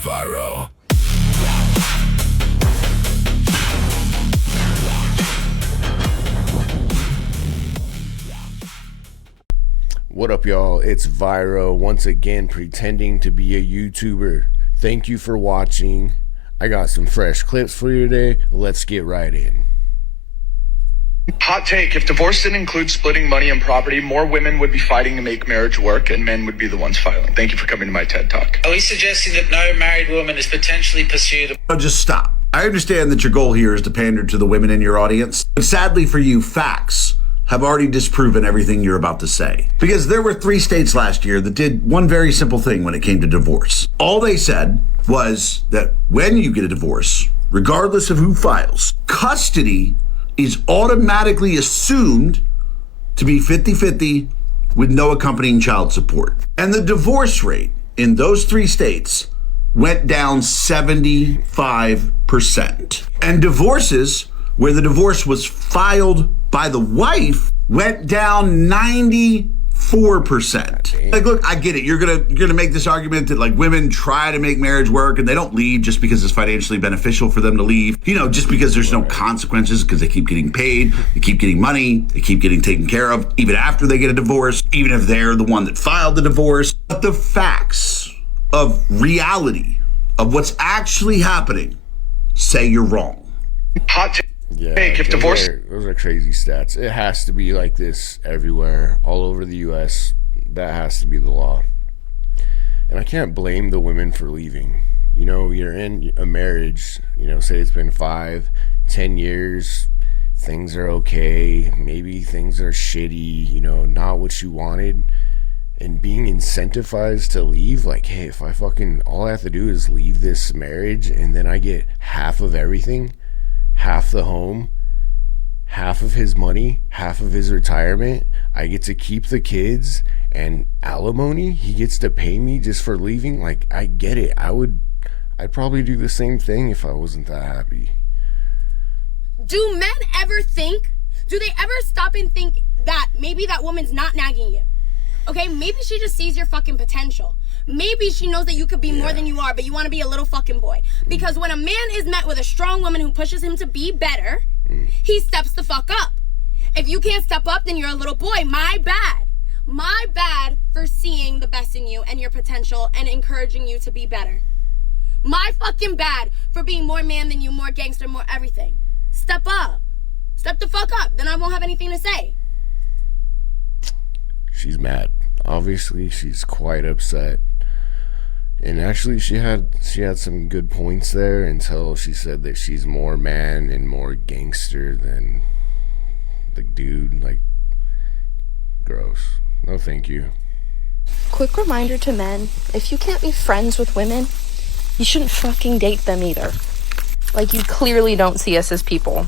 Viro. What up, y'all? It's Viro once again, pretending to be a YouTuber. Thank you for watching. I got some fresh clips for you today. Let's get right in. Hot take: if divorce didn't include splitting money and property, more women would be fighting to make marriage work and men would be the ones filing. Thank you for coming to my TED Talk. Are we suggesting that no married woman is potentially pursued? No, just stop. I understand that your goal here is to pander to the women in your audience, but sadly for you, facts have already disproven everything you're about to say. Because there were 3 states last year that did one very simple thing when it came to divorce. All they said was that when you get a divorce, regardless of who files, custody is automatically assumed to be 50-50 with no accompanying child support. And the divorce rate in those 3 states went down 75%. And divorces where the divorce was filed by the wife went down 94%. Like, look, I get it. You're gonna make this argument that like women try to make marriage work and they don't leave just because it's financially beneficial for them to leave. You know, just because there's no consequences because they keep getting paid, they keep getting money, they keep getting taken care of even after they get a divorce, even if they're the one that filed the divorce. But the facts of reality of what's actually happening say you're wrong. Hot take. Yeah, If divorce. those are crazy stats. It has to be like this everywhere, all over the U.S. That has to be the law. And I can't blame the women for leaving. You know, you're in a marriage, you know, say it's been 5, 10 years, things are okay, maybe things are shitty, you know, not what you wanted. And being incentivized to leave, like, hey, if I fucking, all I have to do is leave this marriage and then I get half of everything, half the home, half of his money, half of his retirement. I get to keep the kids and alimony. He gets to pay me just for leaving. Like, I get it. I'd probably do the same thing if I wasn't that happy. Do men ever think, do they ever stop and think that maybe that woman's not nagging you? Okay, maybe she just sees your fucking potential. Maybe she knows that you could be more than you are, but you want to be a little fucking boy. Because when a man is met with a strong woman who pushes him to be better, he steps the fuck up. If you can't step up, then you're a little boy. My bad. My bad for seeing the best in you and your potential and encouraging you to be better. My fucking bad for being more man than you, more gangster, more everything. Step up. Step the fuck up. Then I won't have anything to say. She's mad. Obviously, she's quite upset. And actually, she had some good points there until she said that she's more man and more gangster than the dude. Like, gross. No, thank you. Quick reminder to men, if you can't be friends with women, you shouldn't fucking date them either. Like, you clearly don't see us as people.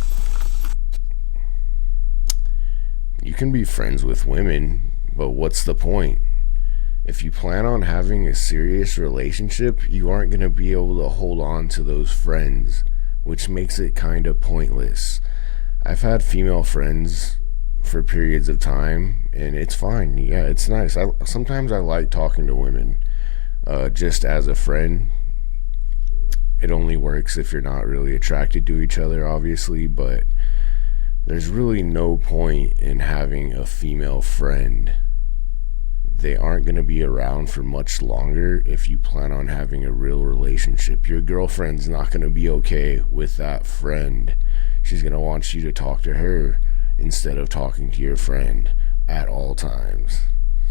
You can be friends with women, but what's the point? If you plan on having a serious relationship, you aren't going to be able to hold on to those friends, which makes it kind of pointless. I've had female friends for periods of time, and it's fine. Yeah, it's nice. Sometimes I like talking to women just as a friend. It only works if you're not really attracted to each other, obviously, but there's really no point in having a female friend. They aren't going to be around for much longer if you plan on having a real relationship. Your girlfriend's not going to be okay with that friend. She's going to want you to talk to her instead of talking to your friend at all times.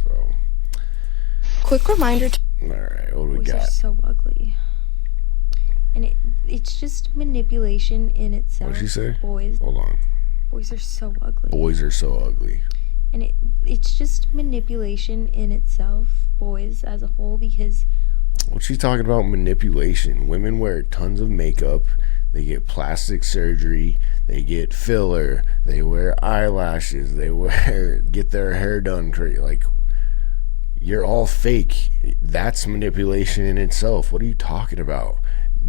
So, Quick reminder to all right, what do we Boys got? are so ugly. And it's just manipulation in itself. What'd she say? Boys are so ugly. Boys are so ugly. And it's just manipulation in itself, boys as a whole, because What's she talking about? Manipulation. Women wear tons of makeup. They get plastic surgery. They get filler. They wear eyelashes. They get their hair done. Like, you're all fake. That's manipulation in itself. What are you talking about?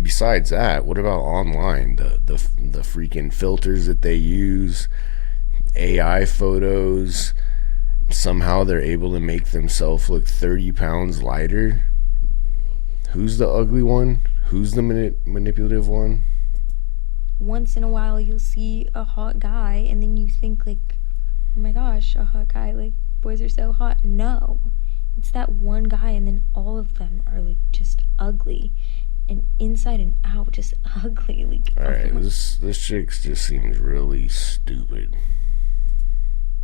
Besides that, what about online? The freaking filters that they use, AI photos. Somehow they're able to make themselves look 30 pounds lighter. Who's the ugly one? Who's the manipulative one? Once in a while, you'll see a hot guy, and then you think, like, oh my gosh, a hot guy, like, boys are so hot. No. It's that one guy, and then all of them are, like, just ugly. And inside and out, just ugly. Like, Alright, this chick just seems really stupid.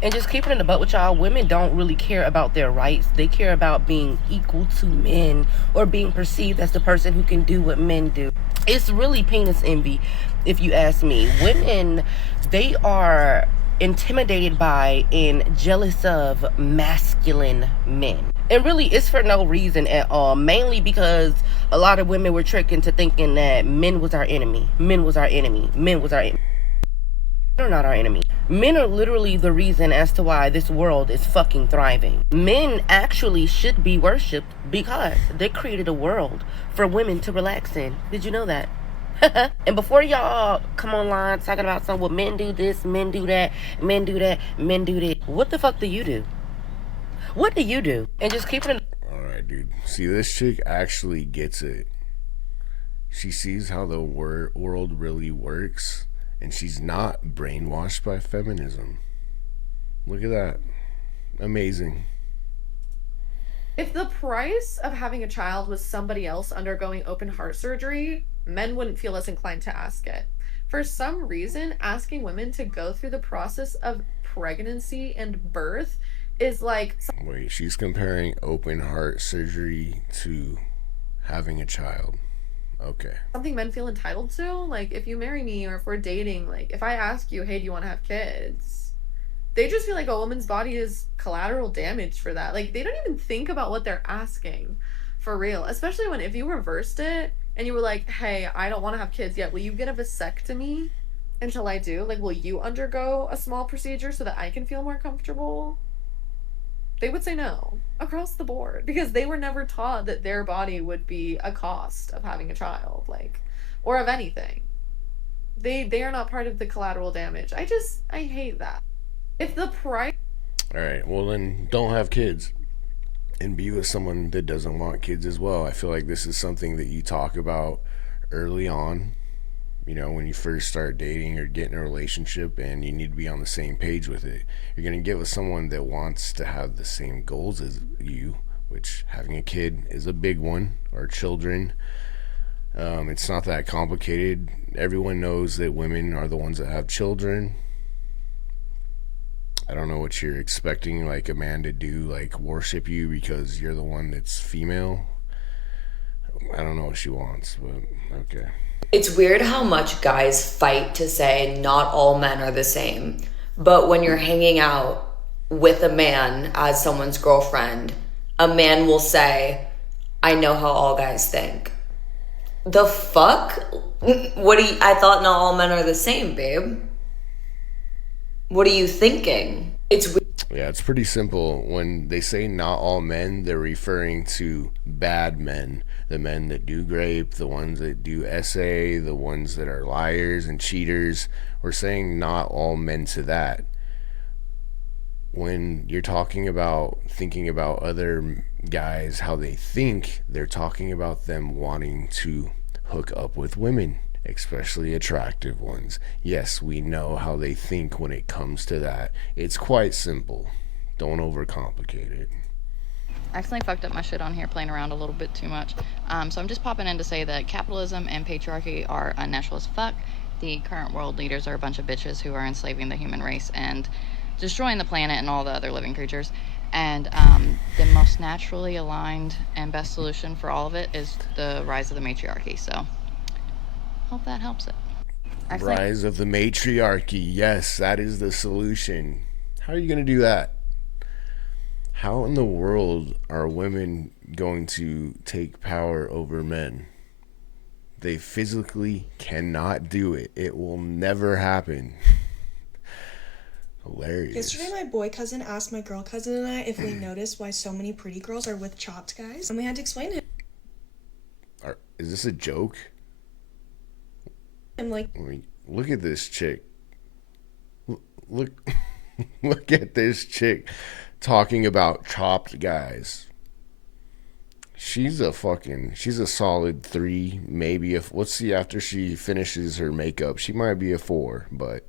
And just keeping in the butt with y'all, women don't really care about their rights. They care about being equal to men or being perceived as the person who can do what men do. It's really penis envy, if you ask me. Women, they are intimidated by and jealous of masculine men. And really, it's for no reason at all. Mainly because a lot of women were tricked into thinking that men was our enemy. Men was our enemy. Men was our enemy. Men are not our enemy. Men are literally the reason as to why this world is fucking thriving. Men actually should be worshipped because they created a world for women to relax in. Did you know that? And before y'all come online talking about some, well, men do this, men do that, men do that, men do that. What the fuck do you do? What do you do? And just keep it in. Alright, dude. See, this chick actually gets it. She sees how the world really works. And she's not brainwashed by feminism. Look at that. Amazing. If the price of having a child was somebody else undergoing open heart surgery, men wouldn't feel as inclined to ask it. For some reason, asking women to go through the process of pregnancy and birth is like... Wait, she's comparing open heart surgery to having a child. Okay. Something men feel entitled to. Like, if you marry me or if we're dating, like, if I ask you, hey, do you want to have kids? They just feel like a woman's body is collateral damage for that. Like, they don't even think about what they're asking for real. Especially when, if you reversed it and you were like, hey, I don't want to have kids yet. Will you get a vasectomy until I do? Like, will you undergo a small procedure so that I can feel more comfortable? They would say no across the board because they were never taught that their body would be a cost of having a child, like, or of anything. They are not part of the collateral damage. I hate that. If the price... Alright, well then don't have kids and be with someone that doesn't want kids as well. I feel like this is something that you talk about early on, you know, when you first start dating or get in a relationship, and you need to be on the same page with it. You're going to get with someone that wants to have the same goals as you, which having a kid is a big one, or children. It's not that complicated. Everyone knows that women are the ones that have children. I don't know what you're expecting, like, a man to do, like worship you because you're the one that's female. I don't know what she wants, but okay. It's weird how much guys fight to say not all men are the same. But when you're hanging out with a man as someone's girlfriend, a man will say, I know how all guys think. The fuck? I thought not all men are the same, babe. What are you thinking? Yeah, it's pretty simple. When they say not all men, they're referring to bad men. The men that do rape, the ones that do SA, the ones that are liars and cheaters. We're saying not all men to that. When you're talking about thinking about other guys, how they think, they're talking about them wanting to hook up with women, especially attractive ones. Yes, we know how they think when it comes to that. It's quite simple. Don't overcomplicate it. I accidentally fucked up my shit on here playing around a little bit too much. So I'm just popping in to say that capitalism and patriarchy are unnatural as fuck. The current world leaders are a bunch of bitches who are enslaving the human race and destroying the planet and all the other living creatures. And the most naturally aligned and best solution for all of it is the rise of the matriarchy. So hope that helps it. Rise of the matriarchy. Yes, that is the solution. How are you going to do that? How in the world are women going to take power over men? They physically cannot do it. It will never happen. Hilarious. Yesterday, my boy cousin asked my girl cousin and I if we noticed why so many pretty girls are with chopped guys, and we had to explain to him. Is this a joke? I'm like, I mean, look at this chick. Look, look at this chick talking about chopped guys. she's a solid 3, maybe let's see, after she finishes her makeup, she might be a 4, but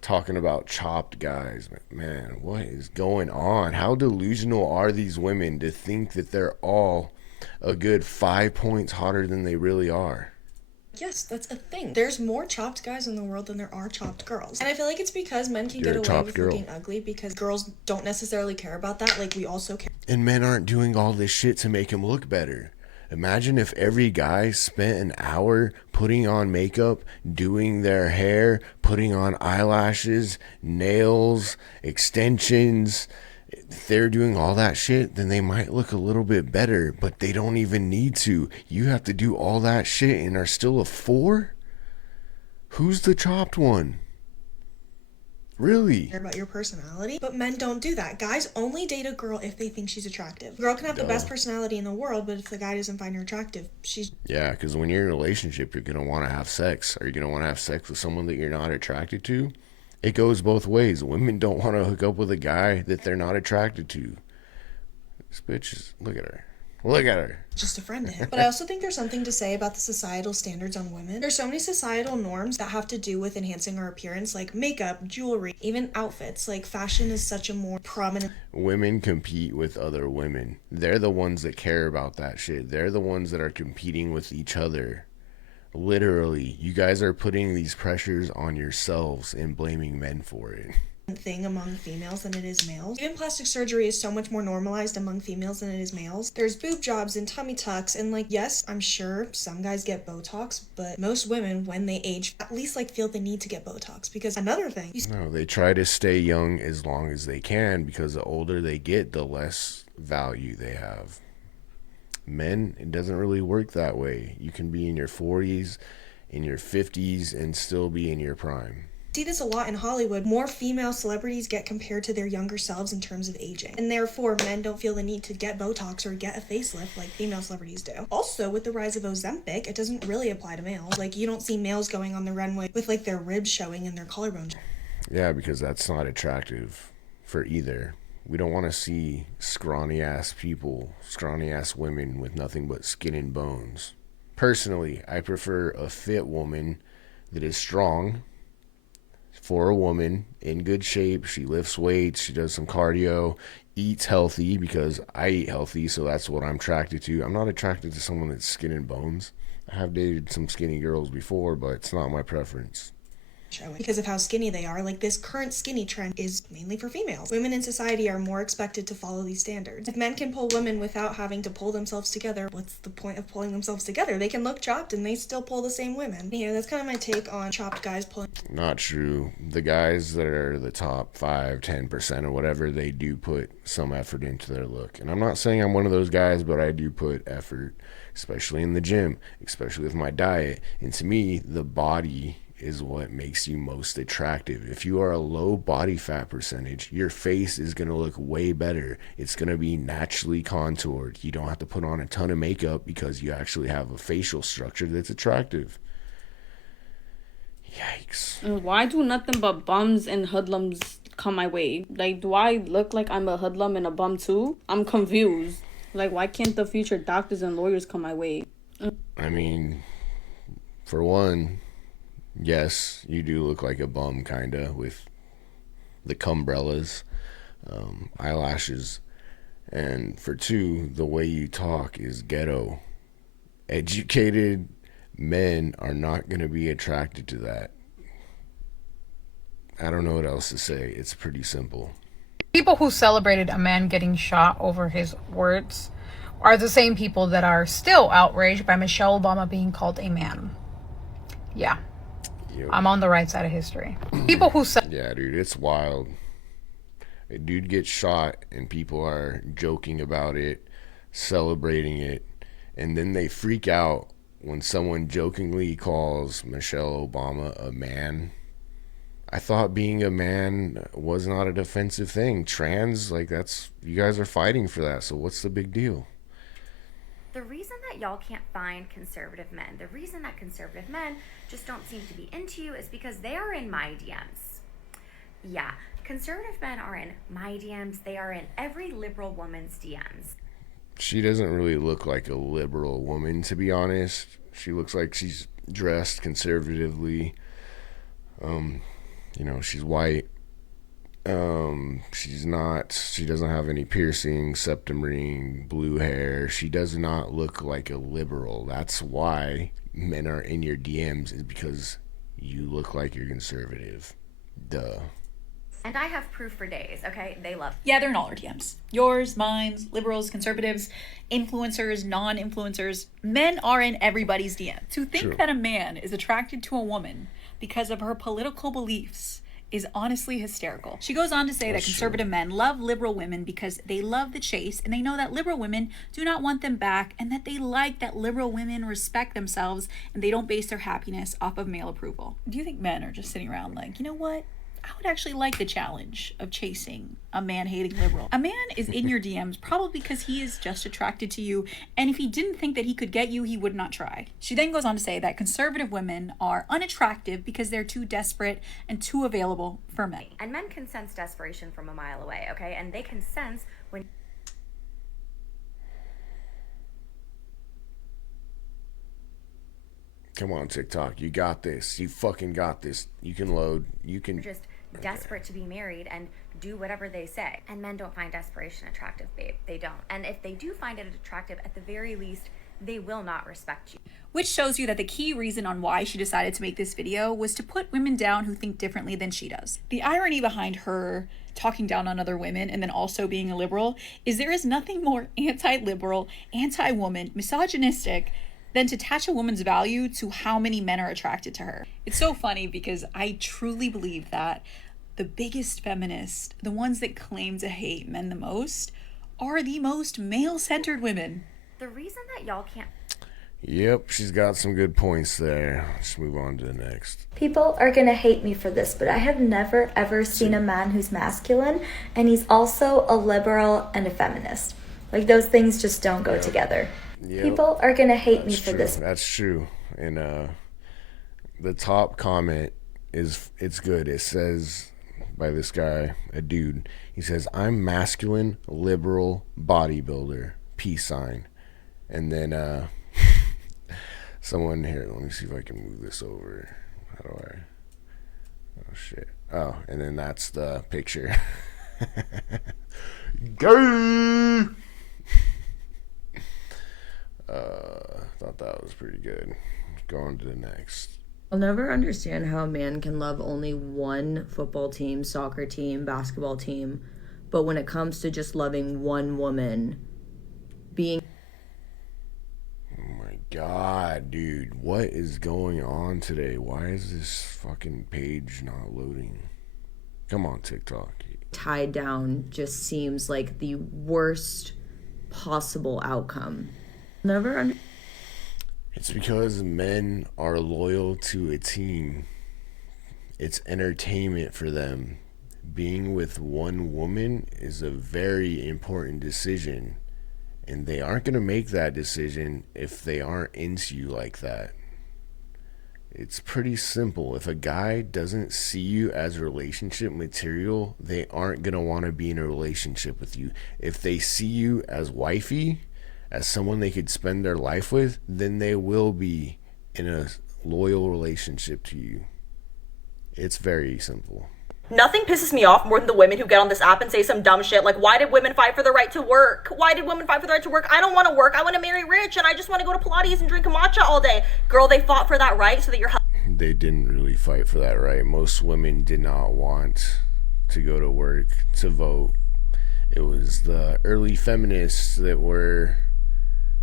talking about chopped guys, man, what is going on? How delusional are these women to think that they're all a good 5 points hotter than they really are? Yes, that's a thing. There's more chopped guys in the world than there are chopped girls. And I feel like it's because men can You're get a away chopped with girl. looking ugly because girls don't necessarily care about that. Like, we also care. And men aren't doing all this shit to make them look better. Imagine if every guy spent an hour putting on makeup, doing their hair, putting on eyelashes, nails, extensions. If they're doing all that shit, then they might look a little bit better, but they don't even need to. You have to do all that shit and are still a 4? Who's the chopped one? Really? About your personality, but men don't do that. Guys only date a girl if they think she's attractive. A girl can have the best personality in the world, but if the guy doesn't find her attractive, she's... Yeah, because when you're in a relationship, you're going to want to have sex. Are you going to want to have sex with someone that you're not attracted to? It goes both ways. Women don't want to hook up with a guy that they're not attracted to. This bitch is... Look at her. Look at her. Just a friend to him. But I also think there's something to say about the societal standards on women. There's so many societal norms that have to do with enhancing our appearance, like makeup, jewelry, even outfits. Like, fashion is such a more prominent... Women compete with other women. They're the ones that care about that shit. They're the ones that are competing with each other. Literally, you guys are putting these pressures on yourselves and blaming men for it. Thing among females than it is males. Even plastic surgery is so much more normalized among females than it is males. There's boob jobs and tummy tucks, and like, yes, I'm sure some guys get Botox, but most women, when they age, at least like feel the need to get Botox. Because another thing, No, they try to stay young as long as they can, because the older they get, the less value they have. Men, it doesn't really work that way. You can be in your 40s, in your 50s, and still be in your prime. See this a lot in Hollywood. More female celebrities get compared to their younger selves in terms of aging. And therefore, men don't feel the need to get Botox or get a facelift like female celebrities do. Also, with the rise of Ozempic, it doesn't really apply to males. Like, you don't see males going on the runway with like their ribs showing and their collarbones. Yeah, because that's not attractive for either. We don't want to see scrawny ass people, scrawny ass women with nothing but skin and bones. Personally, I prefer a fit woman that is strong. For a woman, in good shape, she lifts weights, she does some cardio, eats healthy, because I eat healthy, so that's what I'm attracted to. I'm not attracted to someone that's skin and bones. I have dated some skinny girls before, but it's not my preference. Because of how skinny they are, like this current skinny trend is mainly for females. Women in society are more expected to follow these standards. If men can pull women without having to pull themselves together, what's the point of pulling themselves together? They can look chopped and they still pull the same women. Yeah, that's kind of my take on chopped guys pulling. Not true. The guys that are the top 5, 10% or whatever, they do put some effort into their look. And I'm not saying I'm one of those guys, but I do put effort, especially in the gym, especially with my diet. And to me, the body is what makes you most attractive. If you are a low body fat percentage, your face is going to look way better. It's going to be naturally contoured. You don't have to put on a ton of makeup because you actually have a facial structure that's attractive. Yikes. Why do nothing but bums and hoodlums come my way? Like, do I look like I'm a hoodlum and a bum too? I'm confused. Like, why can't the future doctors and lawyers come my way? I mean, for one, yes, you do look like a bum, kinda, with the cumbrellas, eyelashes. And for two, the way you talk is ghetto. Educated men are not going to be attracted to that. I don't know what else to say. It's pretty simple. People who celebrated a man getting shot over his words are the same people that are still outraged by Michelle Obama being called a man. Yeah. I'm on the right side of history. People who yeah, dude, it's wild. A dude gets shot and people are joking about it, celebrating it, and then they freak out when someone jokingly calls Michelle Obama a man. I thought being a man was not a defensive thing. Trans, like, that's, you guys are fighting for that, so what's the big deal? The reason that y'all can't find conservative men, the reason that conservative men just don't seem to be into you is because they are in my DMs. Yeah, conservative men are in my DMs. They are in every liberal woman's DMs. She doesn't really look like a liberal woman, to be honest. She looks like she's dressed conservatively. She's white. She doesn't have any piercing, septum ring, blue hair. She does not look like a liberal. That's why men are in your DMs, is because you look like you're conservative. Duh. And I have proof for days, okay? They love. Yeah, they're in all our DMs. Yours, mine, liberals, conservatives, influencers, non-influencers. Men are in everybody's DM. To think True. that a man is attracted to a woman because of her political beliefs is honestly hysterical. She goes on to say that conservative men love liberal women because they love the chase and they know that liberal women do not want them back, and that they like that liberal women respect themselves and they don't base their happiness off of male approval. Do you think men are just sitting around like, you know what? I would actually like the challenge of chasing a man-hating liberal. A man is in your DMs probably because he is just attracted to you, and if he didn't think that he could get you, he would not try. She then goes on to say that conservative women are unattractive because they're too desperate and too available for men. And men can sense desperation from a mile away, okay? And they can sense when... Come on, TikTok. You got this. You fucking got this. You can load. You can... just desperate to be married and do whatever they say. And men don't find desperation attractive, babe. They don't. And if they do find it attractive, at the very least, they will not respect you. Which shows you that the key reason on why she decided to make this video was to put women down who think differently than she does. The irony behind her talking down on other women and then also being a liberal is there is nothing more anti-liberal, anti-woman, misogynistic than to attach a woman's value to how many men are attracted to her. It's so funny because I truly believe that the biggest feminists, the ones that claim to hate men the most, are the most male-centered women. The reason that y'all can't... Yep, she's got some good points there. Let's move on to the next. People are gonna hate me for this, but I have never ever seen a man who's masculine and he's also a liberal and a feminist. Like, those things just don't go together. Yep. People are gonna hate me That's for true. this. That's true. And the top comment it's good. It says by this guy, a dude. He says, "I'm masculine, liberal, bodybuilder, peace sign." And then someone here, let me see if I can move this over. How do I? Oh shit. Oh, and then that's the picture. Gay. Thought that was pretty good. Go on to the next. I'll never understand how a man can love only one football team, soccer team, basketball team, but when it comes to just loving one woman, being... Oh my god, dude. What is going on today? Why is this fucking page not loading? Come on, TikTok. tied down just seems like the worst possible outcome. It's because men are loyal to a team. It's entertainment for them. Being with one woman is a very important decision, and they aren't going to make that decision if they aren't into you like that. It's pretty simple. If a guy doesn't see you as relationship material, they aren't going to want to be in a relationship with you. If they see you as wifey, as someone they could spend their life with, then they will be in a loyal relationship to you. It's very simple. Nothing pisses me off more than the women who get on this app and say some dumb shit like, why did women fight for the right to work? Why did women fight for the right to work? I don't want to work. I want to marry rich and I just want to go to Pilates and drink matcha all day. Girl, they fought for that right so that you're... They didn't really fight for that right. Most women did not want to go to work to vote. It was the early feminists that were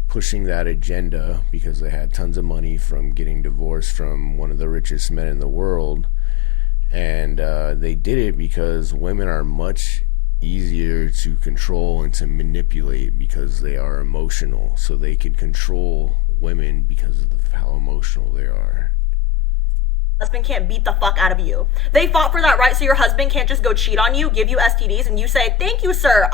pushing that agenda because they had tons of money from getting divorced from one of the richest men in the world. And they did it because women are much easier to control and to manipulate because they are emotional. So they can control women because of how emotional they are. husband can't beat the fuck out of you. They fought for that right so your husband can't just go cheat on you, give you STDs, and you say, thank you, sir.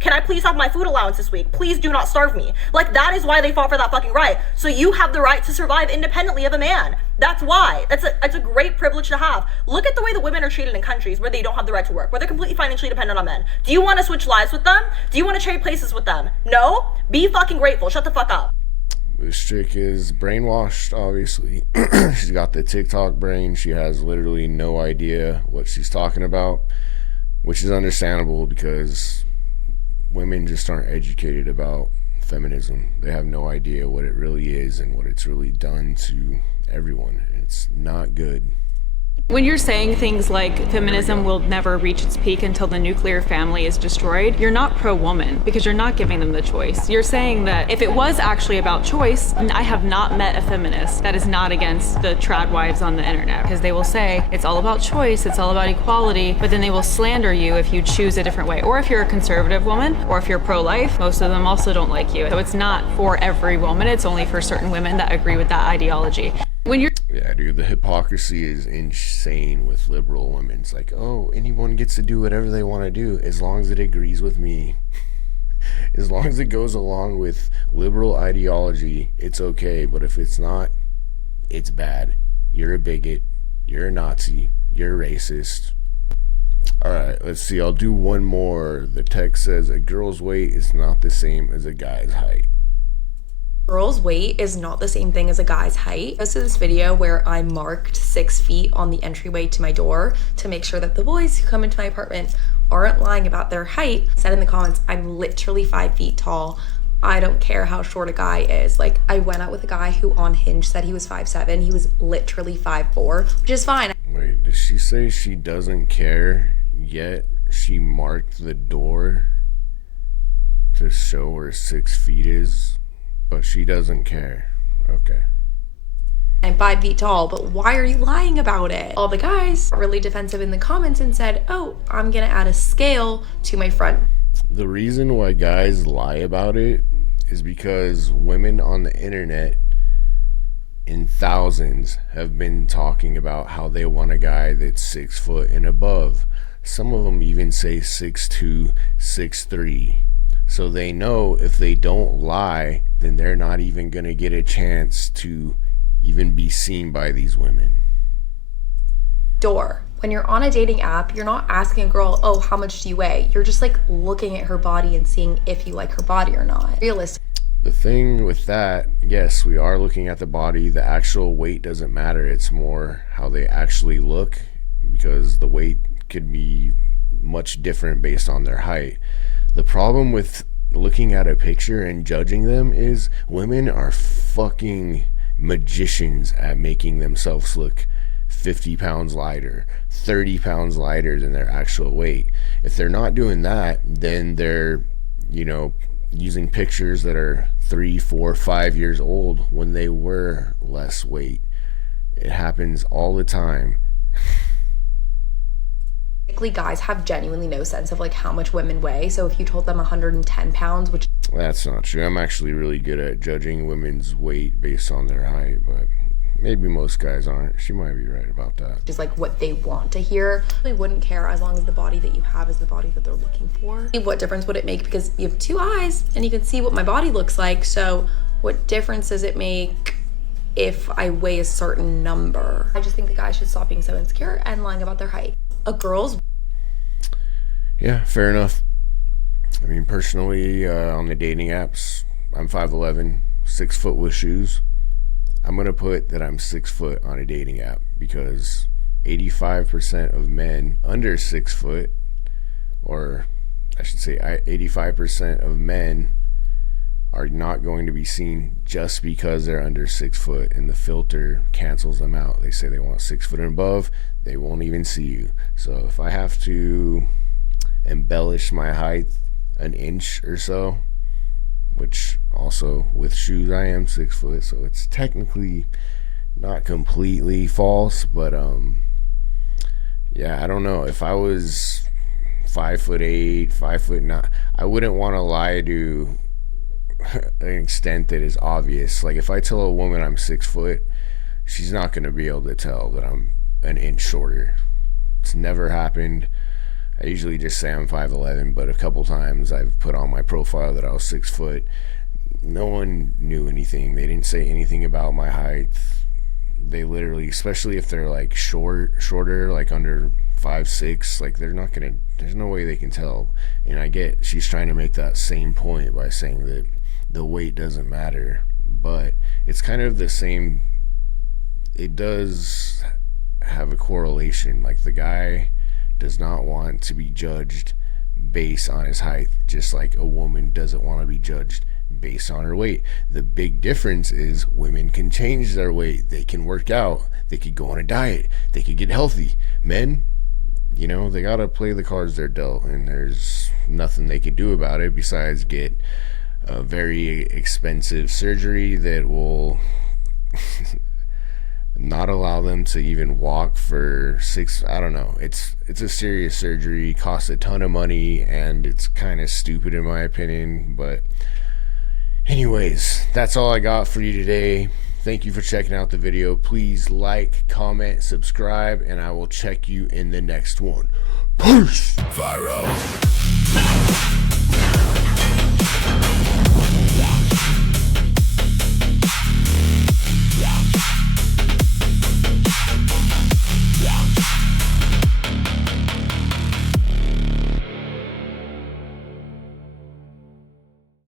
Can I please have my food allowance this week? Please do not starve me. Like, that is why they fought for that fucking right. So you have the right to survive independently of a man. That's why. It's a great privilege to have. Look at the way that women are treated in countries where they don't have the right to work, where they're completely financially dependent on men. Do you want to switch lives with them? Do you want to trade places with them? No? Be fucking grateful. Shut the fuck up. This chick is brainwashed, obviously. She's got the TikTok brain. She has literally no idea what she's talking about, which is understandable because women just aren't educated about feminism. They have no idea what it really is and what it's really done to everyone. It's not good. When you're saying things like feminism will never reach its peak until the nuclear family is destroyed, you're not pro-woman because you're not giving them the choice. You're saying that if it was actually about choice, I have not met a feminist that is not against the trad wives on the internet, because they will say it's all about choice, it's all about equality, but then they will slander you if you choose a different way. Or if you're a conservative woman, or if you're pro-life, most of them also don't like you. So it's not for every woman, it's only for certain women that agree with that ideology. Yeah, dude, the hypocrisy is insane with liberal women. It's like, oh, anyone gets to do whatever they want to do as long as it agrees with me. As long as it goes along with liberal ideology, it's okay. But if it's not, it's bad. You're a bigot. You're a Nazi. You're a racist. Alright, let's see. I'll do one more. The text says a girl's weight is not the same as a guy's height. Girl's weight is not the same thing as a guy's height. I posted this video where I marked 6 feet on the entryway to my door to make sure that the boys who come into my apartment aren't lying about their height. I said in the comments, I'm literally 5 feet tall. I don't care how short a guy is. Like, I went out with a guy who on Hinge said he was 5'7". He was literally 5'4", which is fine. Wait, did she say she doesn't care, yet she marked the door to show where 6 feet is? But she doesn't care. Okay. I'm 5 feet tall, but why are you lying about it? All the guys got really defensive in the comments and said, oh, I'm gonna add a scale to my front. The reason why guys lie about it is because women on the internet in thousands have been talking about how they want a guy that's 6 foot and above. Some of them even say 6'2", 6'3". So they know if they don't lie, then they're not even going to get a chance to even be seen by these women. Door. When you're on a dating app, you're not asking a girl, oh, how much do you weigh? You're just like looking at her body and seeing if you like her body or not. Realistic. The thing with that, yes, we are looking at the body. The actual weight doesn't matter. It's more how they actually look, because the weight could be much different based on their height. The problem with looking at a picture and judging them is women are fucking magicians at making themselves look 50 pounds lighter, 30 pounds lighter than their actual weight. If they're not doing that, then they're, using pictures that are 3, 4, 5 years old when they were less weight. It happens all the time. Guys have genuinely no sense of like how much women weigh. So if you told them 110 pounds, which that's not true. I'm actually really good at judging women's weight based on their height, but maybe most guys aren't. She might be right about that. Is like what they want to hear. They wouldn't care as long as the body that you have is the body that they're looking for. What difference would it make? Because you have 2 eyes and you can see what my body looks like. So what difference does it make if I weigh a certain number? I just think the guys should stop being so insecure and lying about their height. A girl's. Yeah, fair enough. I mean, personally, on the dating apps, I'm 5'11", 6 foot with shoes. I'm going to put that I'm 6 foot on a dating app because 85% of men under 6 foot, or I should say 85% of men are not going to be seen just because they're under 6 foot, and the filter cancels them out. They say they want 6 foot and above, they won't even see you. So if I have to embellish my height an inch or so, which also with shoes I am 6 foot, so it's technically not completely false, but yeah, I don't know. If I was 5'8", 5'9", I wouldn't want to lie to an extent that is obvious. Like if I tell a woman I'm 6 foot, she's not going to be able to tell that I'm an inch shorter. It's never happened. I usually just say I'm 5'11", but a couple times I've put on my profile that I was 6 foot. No one knew anything. They didn't say anything about my height. They literally, especially if they're like shorter, like under 5'6", like they're not gonna, there's no way they can tell. And I get she's trying to make that same point by saying that the weight doesn't matter, but it's kind of the same. It does have a correlation. Like the guy does not want to be judged based on his height, just like a woman doesn't want to be judged based on her weight. The big difference is women can change their weight, they can work out, they could go on a diet, they could get healthy. Men, you know, they gotta play the cards they're dealt, and there's nothing they can do about it besides get a very expensive surgery that will not allow them to even walk for I don't know. It's a serious surgery, costs a ton of money, and it's kind of stupid in my opinion. But anyways, that's all I got for you today. Thank you for checking out the video. Please like, comment, subscribe, and I will check you in the next one. Peace! Viro.